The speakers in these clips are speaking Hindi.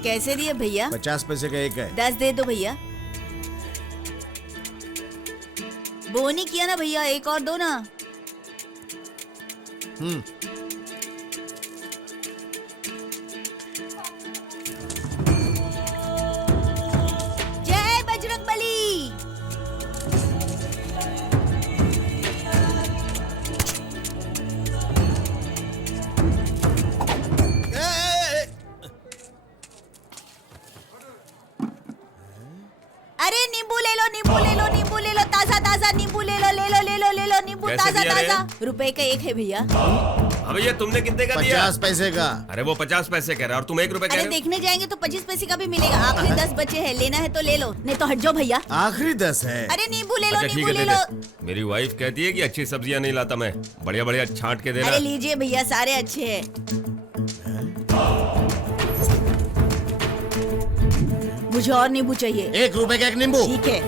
कैसे दिए भैया? 50 पैसे का एक है। 10 दे दो भैया। वो नहीं किया ना भैया, एक और दो ना। जय बजरंगबली। अरे नींबू ले लो, नींबू ले लो, नींबू ले लो, ताजा ताजा नींबू ले लो, ले लो ले लो ले लो नींबू ताजा ताजा। रुपए का एक है भैया। अब भैया तुमने कितने का दिया? 50 पैसे का। अरे वो 50 पैसे कह रहा है और तुम 1 रुपए कह अरे रहे हो। देखने जाएंगे तो 25 पैसे का भी मिलेगा। आखिरी 10 बचे हैं, लेना है तो ले लो, नहीं तो हट जाओ भैया। आखिरी 10 है। अरे नींबू ले लो, अच्छा ठीक नींबू है, ले दे लो। दे। मेरी वाइफ कहती है कि अच्छी सब्जियां नहीं लाता मैं, बढ़िया बढ़िया छांट के देना। अरे लीजिए भैया, सारे अच्छे हैं। मुझे और नींबू चाहिए। 1 रुपए का एक नींबू। ठीक है।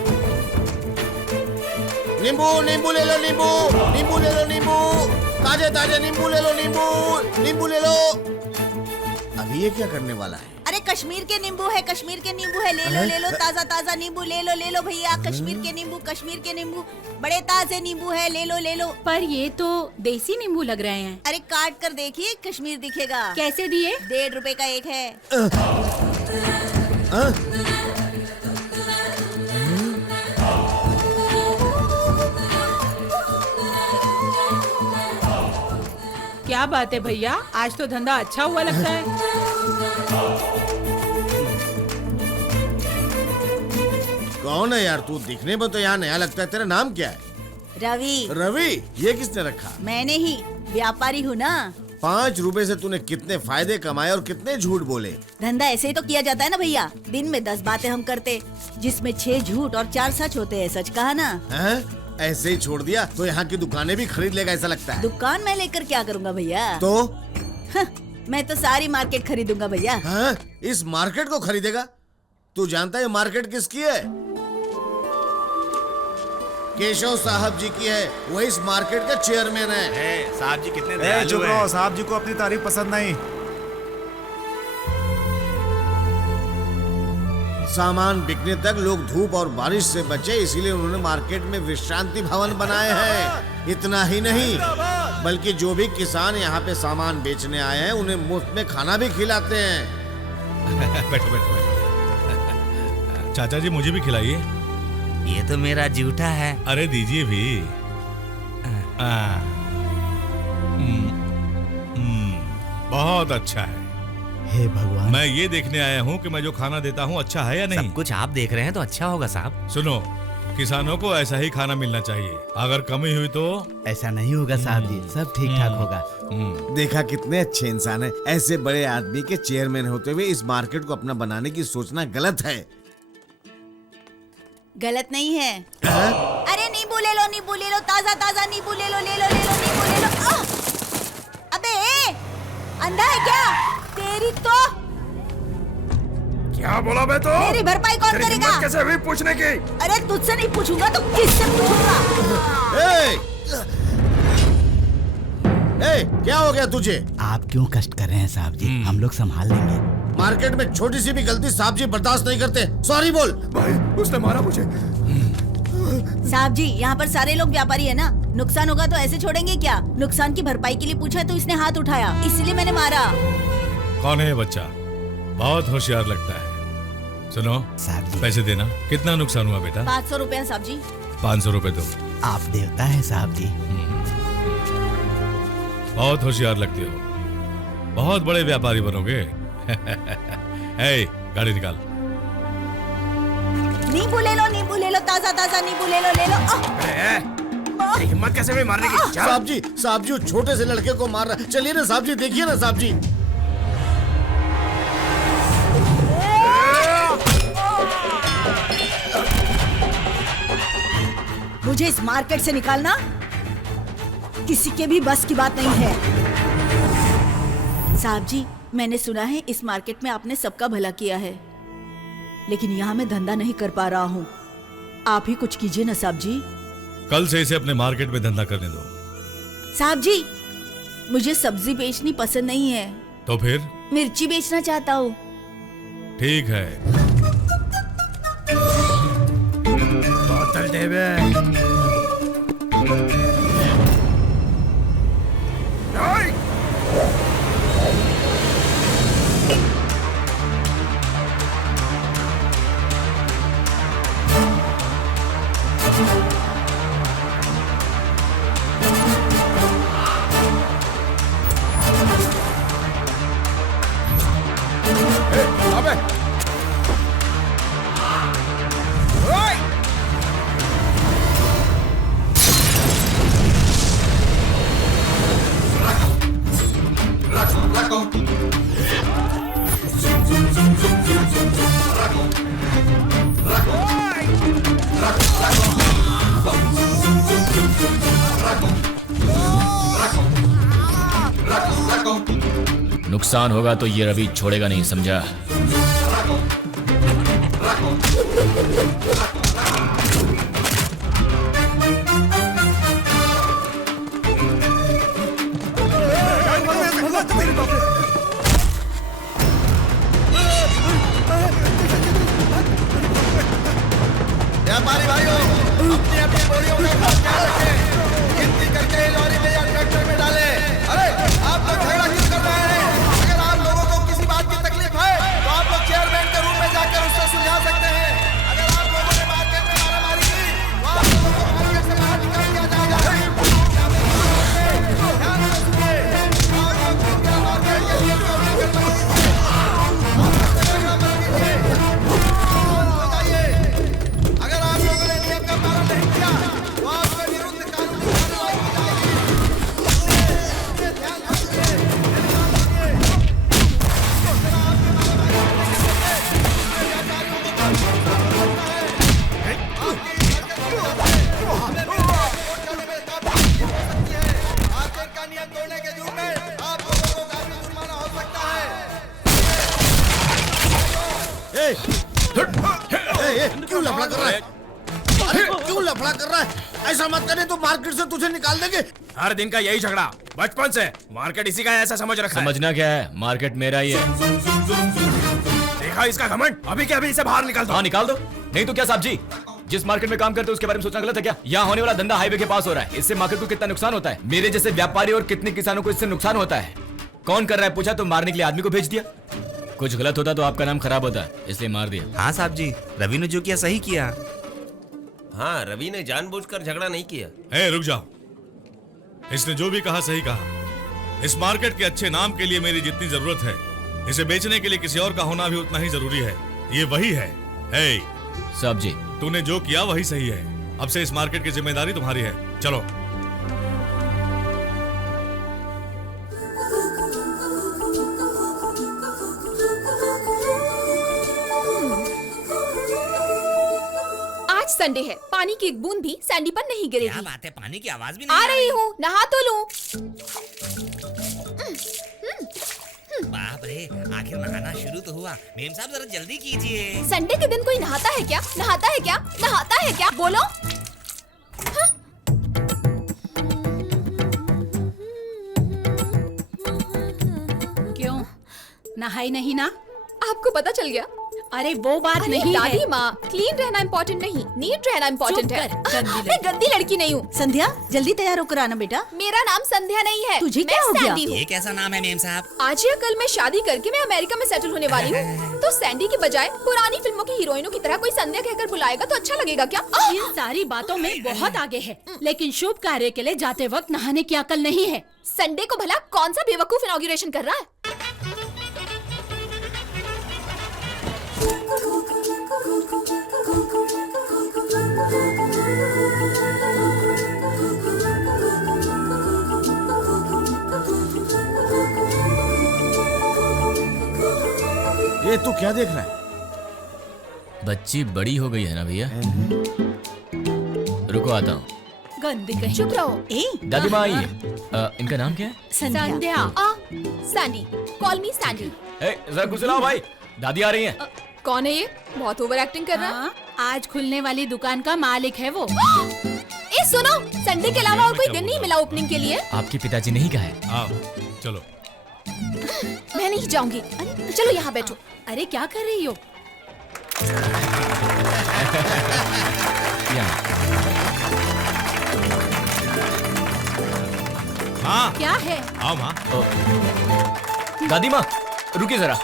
नींबू नींबू ले लो, नींबू नींबू ले लो, नींबू ताजे ताजे नींबू ले लो, नींबू नींबू ले लो। अभी ये क्या करने वाला है? अरे कश्मीर के नींबू है, कश्मीर के नींबू है, ले लो ताजा ताजा नींबू ले लो भैया। कश्मीर के नींबू, कश्मीर के नींबू, बड़े ताजे नींबू है, ले लो। पर ये तो देसी नींबू लग रहे हैं। अरे काट कर देखिए, कश्मीर दिखेगा। कैसे दिए? 1.5 रुपए का एक है। क्या बात है भैया, आज तो धंधा अच्छा हुआ लगता है। कौन है यार तू? दिखने में तो यहाँ नया लगता है। तेरा नाम क्या है? रवि। रवि? ये किसने रखा? मैंने ही, व्यापारी हूँ ना। 5 रुपए से तूने कितने फायदे कमाए और कितने झूठ बोले? धंधा ऐसे ही तो किया जाता है ना भैया। दिन में 10 बातें हम करते, जिसमें 6 झूठ और 4 सच होते हैं। सच कहा ना? हैं? ऐसे ही छोड़ दिया तो यहाँ की दुकानें भी खरीद लेगा ऐसा लगता है। दुकान मैं लेकर क्या करूँगा भैया? तो मैं तो सारी मार्केट खरीदूंगा भैया। हाँ? इस मार्केट को खरीदेगा? तू जानता है मार्केट किसकी है? केशव साहब जी की है। वो इस मार्केट का चेयरमैन है। साहब जी कितने दयालु हैं। साहब जी को अपनी तारीफ पसंद नहीं। सामान बिकने तक लोग धूप और बारिश से बचे, इसीलिए उन्होंने मार्केट में विश्रांति भवन बनाए हैं। इतना ही नहीं, बल्कि जो भी किसान यहाँ पे सामान बेचने आए हैं उन्हें मुफ्त में खाना भी खिलाते हैं। बैठो बैठो बैठो। चाचा जी मुझे भी खिलाइए। ये तो मेरा जूठा है। अरे दीजिए भी। बहुत अच्छा है। हे भगवान, मैं ये देखने आया हूँ कि मैं जो खाना देता हूँ अच्छा है या नहीं। सब कुछ आप देख रहे हैं तो अच्छा होगा साहब। सुनो, किसानों को ऐसा ही खाना मिलना चाहिए। अगर कमी हुई तो ऐसा नहीं होगा साहब जी, सब ठीक ठाक होगा। देखा कितने अच्छे इंसान है। ऐसे बड़े आदमी के चेयरमैन होते हुए इस मार्केट को अपना बनाने की सोचना गलत है। गलत नहीं है। अरे नींबू ले लो, ताजा ताजा नींबू ले लो, नींबू ले लो। अबे अंधा है क्या? तेरी तो क्या बोला बे? तो मेरी भरपाई कौन तेरी करेगा? हिम्मत कैसे हुई पूछने की? अरे तुझसे नहीं पूछूंगा तो किससे पूछूंगा? क्या हो गया तुझे? आप क्यों कष्ट कर रहे हैं साहब जी, हम लोग संभाल लेंगे। मार्केट में छोटी सी भी गलती साहब जी बर्दाश्त नहीं करते। सॉरी बोल। भाई उसने मारा मुझे। साहब जी, यहाँ पर सारे लोग व्यापारी है ना। नुकसान होगा तो ऐसे छोड़ेंगे क्या? नुकसान की भरपाई के लिए पूछा तो इसने हाथ उठाया, इसलिए मैंने मारा। कौन है ये बच्चा? बहुत होशियार लगता है। सुनो साहब जी, पैसे देना। कितना नुकसान हुआ बेटा? 500 रुपया साहब जी। 500 रुपए दो। आप देवता है साहब जी। बहुत होशियार लगते हो, बहुत बड़े व्यापारी बनोगे। ए, गाड़ी निकाल। नींबू ले लो, ताजा ताजा नींबू ले लो। हिम्मत कैसे हुई मारने की? साहब जी छोटे से लड़के को मार रहा है। चलिए ना साहब जी, देखिए ना साहब जी। मुझे इस मार्केट से निकालना किसी के भी बस की बात नहीं है। साहब जी, मैंने सुना है इस मार्केट में आपने सबका भला किया है, लेकिन यहाँ मैं धंधा नहीं कर पा रहा हूँ। आप ही कुछ कीजिए ना साहब जी। कल से इसे अपने मार्केट में धंधा करने दो। साहब जी, मुझे सब्जी बेचनी पसंद नहीं है। तो फिर? मिर्ची बेचना चाहता हूँ। ठीक है। बोतल देवे। नुकसान होगा तो ये रवि छोड़ेगा नहीं, समझा? व्यापारी भाइयों, अपनी अपनी बोरियों का ख्याल रखें। गिनती करके लॉरी में या ट्रैक्टर में डालें। अरे आप लोग झगड़ा क्यों कर रहे हैं? अगर आप लोगों को किसी बात की तकलीफ है तो आप लोग चेयरमैन के रूम में जाकर उससे सुलझा सकते हैं। अगर आप लोगों ने मार्केट में मारामारी की तो आप लोगों को मार्केट से बाहर निकाल दिया जाएगा। ध्यान से सुनिए। आप लोग क्या मार्केट के लिए अगर आप लोगों ने नियम का पालन नहीं किया तो आपके विरुद्ध कानूनी कार्रवाई की जाएगी। ध्यान रखिए। मार्केट का नियम तोड़ने के जुर्म में आप लोगों को काफी जुर्माना हो सकता है। क्यों लफड़ा कर रहा है? अरे क्यों लफड़ा कर रहा है? ऐसा मत करे तो मार्केट से तुझे निकाल देंगे। हर दिन का यही झगड़ा बचपन से। मार्केट इसी का है, ऐसा समझ रखा है। समझना क्या है, मार्केट मेरा ही है। देखा इसका घमंड। अभी के अभी इसे बाहर निकाल दो। हाँ निकाल दो, नहीं तो क्या साहब जी, जिस मार्केट में काम करते हो उसके बारे में सोचना गलत है क्या? यहाँ होने वाला धंधा हाईवे के पास हो रहा है, इससे मार्केट को कितना नुकसान होता है। मेरे जैसे व्यापारी और कितने किसानों को इससे नुकसान होता है। कौन कर रहा है पूछा तो मारने के लिए आदमी को भेज दिया। कुछ गलत होता तो आपका नाम खराब होता, इसलिए मार दिया। हाँ साहब जी, रवि ने जो किया सही किया। हाँ, रवि ने जानबूझकर झगड़ा नहीं किया। ए, रुक जाओ। इसने जो भी कहा सही कहा। इस मार्केट के अच्छे नाम के लिए मेरी जितनी जरूरत है, इसे बेचने के लिए किसी और का होना भी उतना ही जरूरी है। ये वही है। ए, साहब जी, तूने जो किया वही सही है। अब से इस मार्केट की जिम्मेदारी तुम्हारी है। चलो। आज संडे है, पानी की एक बूंद भी सैंडी पर नहीं गिरेगी। क्या बात है, पानी की आवाज भी नहीं आ रही हूँ, नहा तो लूं। बाप रे, आखिर नहाना शुरू तो हुआ। मेम साहब जरा जल्दी कीजिए। संडे के दिन कोई नहाता है क्या? नहाता है क्या? नहाता है क्या? बोलो। हाँ? क्यों, नहाई नहीं ना? आपको पता चल गया? अरे वो बात अरे नहीं दादी है। माँ, क्लीन रहना इम्पोर्टेंट नहीं, नीट रहना इम्पोर्टेंट चुप है। कर, गंदी मैं गंदी लड़की नहीं हूँ। संध्या जल्दी तैयार होकर आना बेटा। मेरा नाम संध्या नहीं है। तुझे मैं क्या हो गया? सैंडी हूँ। ये कैसा नाम है मेम साहब? आज या कल मैं शादी करके मैं अमेरिका में सेटल होने वाली हूँ। तो सैंडी की बजाय पुरानी फिल्मों की हीरोइनों की तरह कोई संध्या कहकर बुलाएगा तो अच्छा लगेगा क्या? इन सारी बातों में बहुत आगे है, लेकिन शुभ कार्य के लिए जाते वक्त नहाने की अकल नहीं है। संडे को भला कौन सा बेवकूफ इनॉग्रेशन कर रहा है? ये तू क्या देख रहा है? बच्ची बड़ी हो गई है ना भैया। रुको आता हूँ। गंदी कहीं। चुप रहो। ए दादी माँ आई है। इनका नाम क्या है? Sandhya. Sandy, call me Sandy. जरा कुछ लाओ भाई, दादी आ रही हैं। कौन है ये? बहुत ओवर एक्टिंग कर रहा है। हाँ, आज खुलने वाली दुकान का मालिक है वो। ए सुनो, संडे के अलावा और कोई दिन नहीं मिला ओपनिंग के लिए? आपके पिताजी नहीं कहा है? आओ, चलो। मैं नहीं जाऊंगी। चलो यहाँ बैठो। अरे क्या कर रही हो? हाँ क्या है? आओ माँ। दादी माँ रुकिए जरा।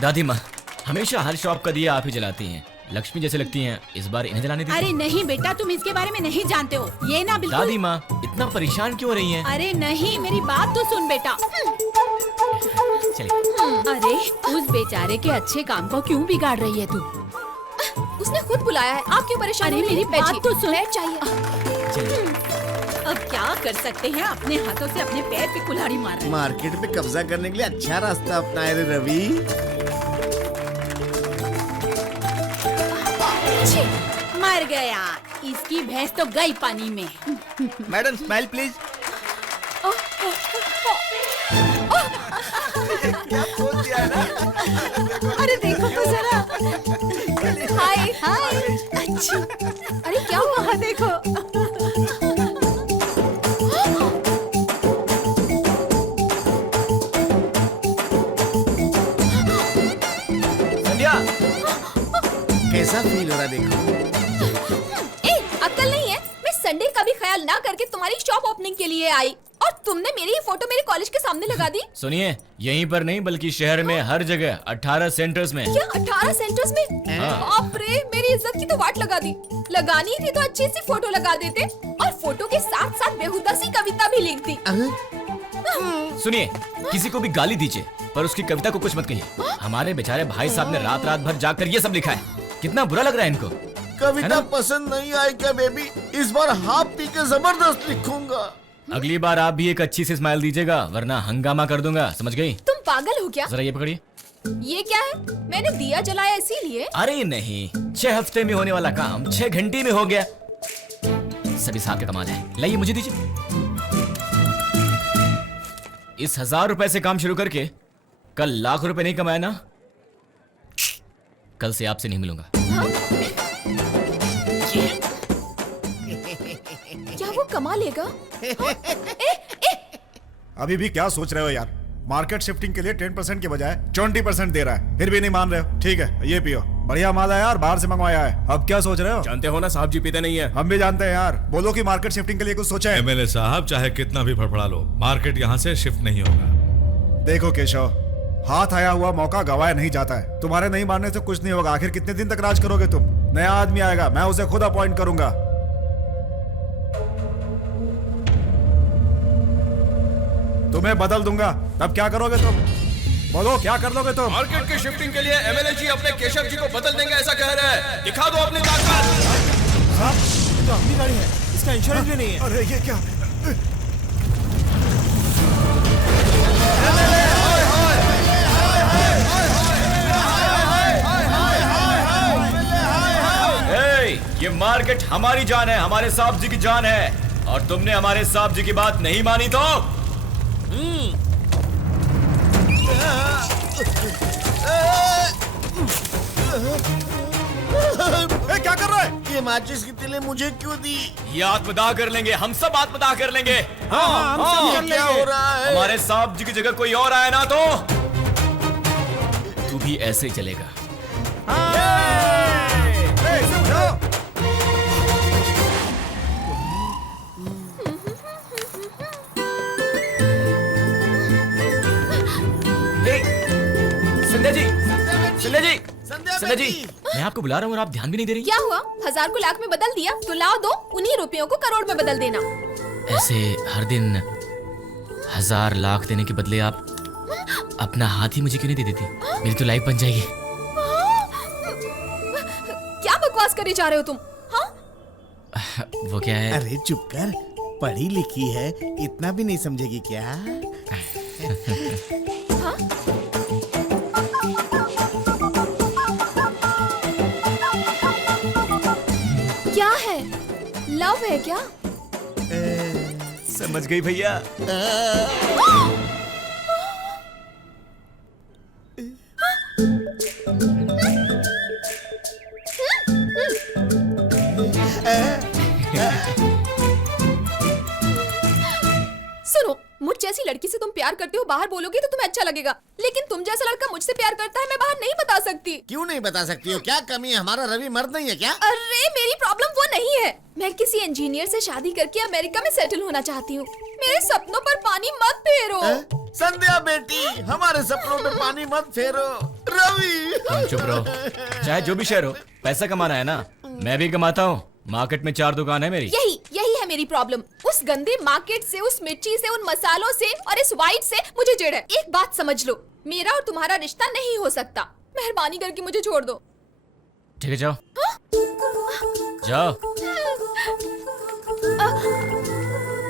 दादी माँ हमेशा हर शॉप का दिया आप ही जलाती हैं, लक्ष्मी जैसे लगती हैं, इस बार इन्हें जलाने दीजिए। अरे नहीं बेटा, तुम इसके बारे में नहीं जानते हो। ये ना बिल्कुल। दादी माँ इतना परेशान क्यों हो रही हैं? अरे नहीं, मेरी बात तो सुन बेटा। चलिए। अरे उस बेचारे के अच्छे काम को क्यों बिगाड़ रही है तू? उसने खुद बुलाया है, आप क्यों परेशान? अरे मेरी बात तो सुन। बैठ चाहिए। अब क्या कर सकते हैं, अपने हाथों से अपने पैर पे कुल्हाड़ी मार रहे हैं। मार्केट पे कब्जा करने के लिए अच्छा रास्ता अपनाए रे रवि। छी, मर गया, इसकी भैंस तो गई पानी में। Madam smile please. क्या बोल दिया है ना? अरे देखो तो जरा। हाय हाय। अच्छा, अरे क्या हुआ? देखो। संध्या कैसा फील हो रहा है देखो। ए, अक्ल नहीं है? मैं संडे का भी ख्याल ना करके तुम्हारी शॉप ओपनिंग के लिए आई और तुमने मेरी ये फोटो मेरे कॉलेज के सामने लगा दी। सुनिए, यहीं पर नहीं बल्कि शहर में हर जगह 18 सेंटर्स में। क्या 18 सेंटर्स में? बाप रे, मेरी इज्जत की तो वाट लगा दी। लगानी थी तो अच्छी सी फोटो लगा देते और फोटो के साथ साथ बेहुदा सी कविता भी लिख दी। सुनिए, किसी को भी गाली दीजिए पर उसकी कविता को कुछ मत कहिए। हमारे बेचारे भाई साहब ने रात रात भर जाकर ये सब लिखा है। कितना बुरा लग रहा है इनको। है कविता ना? पसंद नहीं आई क्या बेबी? इस बार हाफ पी के जबरदस्त लिखूंगा। अगली बार आप भी एक अच्छी सी स्माइल दीजिएगा वरना हंगामा कर दूंगा, समझ गई? तुम पागल हो क्या? जरा ये पकड़िए। ये क्या है? मैंने दिया जलाया इसीलिए। अरे नहीं, 6 हफ्ते में होने वाला काम 6 घंटे में हो गया। सभी साहब का कमाल है। लाइए मुझे दीजिए। इस 1000 रुपए से काम शुरू करके कल लाख रुपए नहीं कमाया ना, कल से आपसे नहीं मिलूंगा। क्या वो कमा लेगा? अभी भी क्या सोच रहे हो यार? मार्केट शिफ्टिंग के लिए 10% के बजाय 20% दे रहा है, फिर भी नहीं मान रहे हो। ठीक है, ये पियो, बढ़िया माल है यार, बाहर से मंगवाया है। अब क्या सोच रहे हो? जानते हो ना साहब जी पीते नहीं है। हम भी जानते हैं यार। बोलो कि मार्केट शिफ्टिंग के लिए कुछ सोचा है। एमएलए साहब चाहे कितना भी फड़फड़ा लो, मार्केट यहाँ से शिफ्ट नहीं होगा। देखो केशव, हाथ आया हुआ मौका गवाया नहीं जाता है। तुम्हारे नहीं मानने से कुछ नहीं होगा। आखिर कितने दिन तक राज करोगे तुम? नया आदमी आएगा, मैं उसे खुद अपॉइंट करूंगा। तुम्हें बदल दूंगा, तब क्या करोगे तुम? बोलो क्या कर लोगे तुम? मार्केट की शिफ्टिंग के लिए एमएलए जी अपने केशव जी को बदल देंगे ऐसा कह रहे हैं। दिखा दो अपनी ताकत। ये तो अपनी गाड़ी है, इसका इंश्योरेंस भी नहीं है। अरे ये क्या? ये मार्केट हमारी जान है, हमारे साहब जी की जान है, और तुमने हमारे साहब जी की बात नहीं मानी तो क्या कर रहा है? ये माचिस की तिले मुझे क्यों दी? ये आत्मदाह कर लेंगे, हम सब आत्मदाह कर लेंगे। ये क्या हो रहा है? हमारे साहब जी की जगह कोई और आया ना तो तू भी ऐसे ही चलेगा। संध्या जी, संध्या जी, संध्या जी, मैं आपको बुला रहा हूँ और आप ध्यान भी नहीं दे रही। क्या हुआ? 1000 को लाख में बदल दिया तो लाओ दो, उन्हीं रुपयों को करोड़ में बदल देना। ऐसे हर दिन 1000 लाख देने के बदले आप अपना हाथ ही मुझे क्यों नहीं दे देती? मेरी तो लाइफ बन जाएगी। क्या बकवास करे जा रहे हो तुम? हाँ? वो क्या है? अरे चुप कर, पढ़ी लिखी है, इतना भी नहीं समझेगी क्या? हाँ? क्या है? लव है क्या? समझ गई भैया। सुनो, मुझ जैसी लड़की से तुम प्यार करते हो बाहर बोलोगे तो तुम्हें अच्छा लगेगा, लेकिन तुम जैसा लड़का मुझसे प्यार करता है मैं बाहर नहीं बता सकती। क्यों नहीं बता सकती हो? क्या कमी है? हमारा रवि मर्द नहीं है क्या? अरे मेरी प्रॉब्लम वो नहीं है, मैं किसी इंजीनियर से शादी करके अमेरिका में सेटल होना चाहती हूँ। मेरे सपनों पर पानी मत फेरो। संध्या बेटी, हमारे सपनों पे पानी मत फेरो। रवि तुम चुप रहो। चाहे जो भी शहर हो, पैसा कमाना है ना, मैं भी कमाता हूँ। मार्केट में 4 दुकान है मेरी। यही है मेरी प्रॉब्लम। उस गंदे मार्केट से, उस मिर्ची से, उन मसालों से और इस वाइट से मुझे चिढ़ है। एक बात समझ लो, मेरा और तुम्हारा रिश्ता नहीं हो सकता। मेहरबानी करके मुझे छोड़ दो। ठीक है जाओ। जाओ।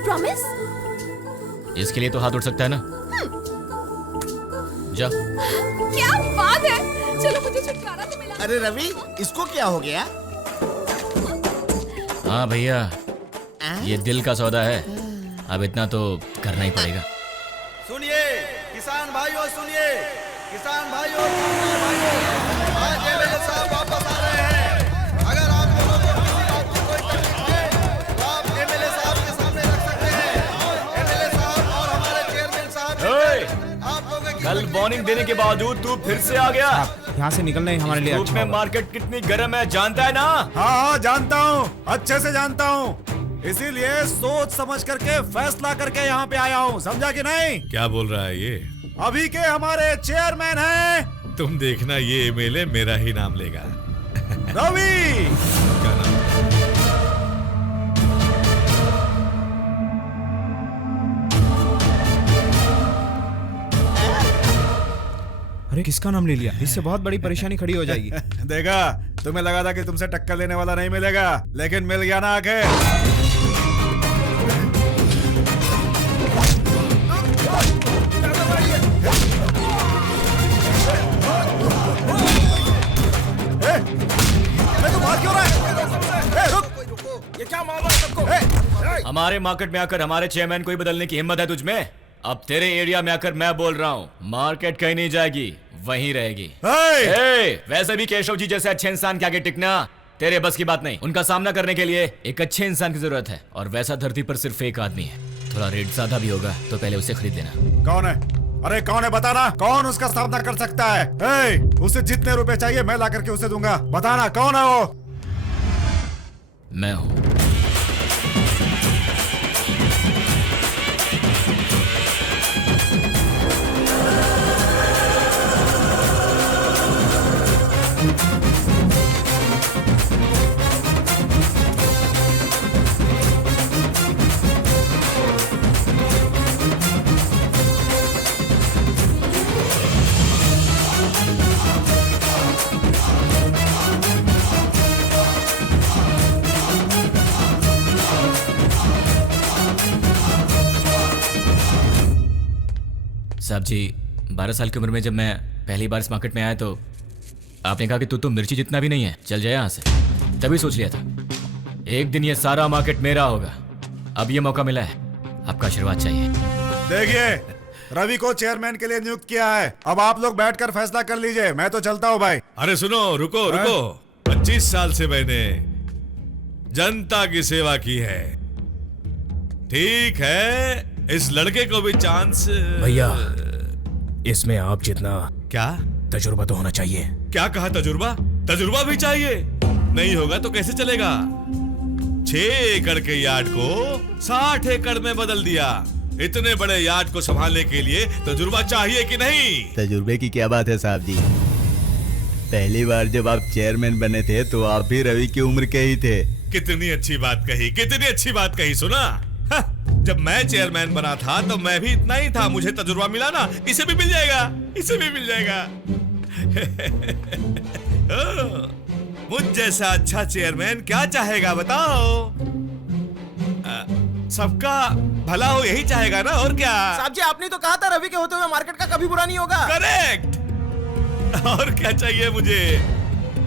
प्रॉमिस? इसके लिए तो हाथ उठ सकता है ना। जाओ। क्या बात है, चलो मुझे छुटकारा तो मिला। अरे रवि, इसको क्या हो गया? हाँ भैया, ये दिल का सौदा है, अब इतना तो करना ही पड़ेगा। सुनिए किसान भाइयों, सुनिए किसान भाइयों, आज एमएलए साहब वापस आ रहे हैं। अगर आप लोगों को किसी बात की कोई तकलीफ है तो आप एमएलए साहब के सामने रख सकते हैं। एमएलए साहब और हमारे चेयरमैन साहब, आप लोगों की कल वार्निंग देने के बावजूद तू फिर से आ गया। यहाँ से निकलना ही हमारे लिए धूप अच्छा में होगा। मार्केट कितनी गर्म है जानता है ना। हाँ जानता हूँ, अच्छे से जानता हूँ, इसीलिए सोच समझ करके फैसला करके यहाँ पे आया हूँ, समझा कि नहीं? क्या बोल रहा है ये? अभी के हमारे चेयरमैन हैं तुम देखना, ये एमएलए मेरा ही नाम लेगा। रवि। क्या नाम? अरे किसका नाम ले लिया? इससे बहुत बड़ी परेशानी खड़ी हो जाएगी। देखा, तुम्हें लगा था कि तुमसे टक्कर लेने वाला नहीं मिलेगा, लेकिन मिल गया ना आखिर। ये क्या मामला है सबको? हमारे मार्केट में आकर हमारे चेयरमैन को ही बदलने की हिम्मत है तुझमें? अब तेरे एरिया में आकर मैं बोल रहा हूँ, मार्केट कहीं नहीं जाएगी, वहीं रहेगी। वैसे भी केशव जी जैसे अच्छे इंसान के आगे टिकना तेरे बस की बात नहीं। उनका सामना करने के लिए एक अच्छे इंसान की जरूरत है, और वैसा धरती पर सिर्फ एक आदमी है। थोड़ा रेट ज्यादा भी होगा तो पहले उसे खरीद लेना। कौन है? अरे कौन है बताना, कौन उसका सामना कर सकता है? उसे जितने रुपए चाहिए मैं ला करके उसे दूंगा, बताना कौन है वो? मैं हूँ। साहब जी, 12 साल की उम्र में जब मैं पहली बार इस मार्केट में आया तो आपने कहा कि तू तो मिर्ची जितना भी नहीं है, चल जाए यहाँ से। तभी सोच लिया था एक दिन ये सारा मार्केट मेरा होगा। अब ये मौका मिला है, आपका आशीर्वाद चाहिए। देखिए, रवि को चेयरमैन के लिए नियुक्त किया है, अब आप लोग बैठकर फैसला कर लीजिए, मैं तो चलता हूँ भाई। अरे सुनो, रुको रुको। 25 साल से मैंने जनता की सेवा की है, ठीक है? इस लड़के को भी चांस। भैया, इसमें आप जितना क्या तजुर्बा तो होना चाहिए। क्या कहा? तजुर्बा? तजुर्बा भी चाहिए? नहीं होगा तो कैसे चलेगा? 6 एकड़ के यार्ड को 60 एकड़ में बदल दिया। इतने बड़े यार्ड को संभालने के लिए तजुर्बा चाहिए कि नहीं? तजुर्बे की क्या बात है साहब जी, पहली बार जब आप चेयरमैन बने थे तो आप भी रवि की उम्र के ही थे। कितनी अच्छी बात कही, कितनी अच्छी बात कही। सुना, जब मैं चेयरमैन बना था तो मैं भी इतना ही था, मुझे तजुर्बा मिला ना, इसे भी मिल जाएगा, इसे भी मिल जाएगा। मुझ जैसा अच्छा चेयरमैन क्या चाहेगा बताओ? सबका भला हो यही चाहेगा ना, और क्या? साहब जी, आपने तो कहा था रवि के होते हुए मार्केट का कभी बुरा नहीं होगा। करेक्ट। और क्या चाहिए मुझे?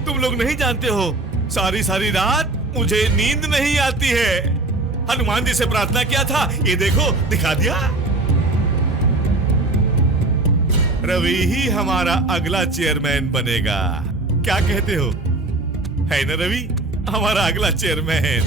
तुम लोग नहीं जानते हो, सारी सारी रात मुझे नींद नहीं आती है। हनुमान जी से प्रार्थना किया था, ये देखो दिखा दिया। रवि ही हमारा अगला चेयरमैन बनेगा, क्या कहते हो? है ना रवि हमारा अगला चेयरमैन?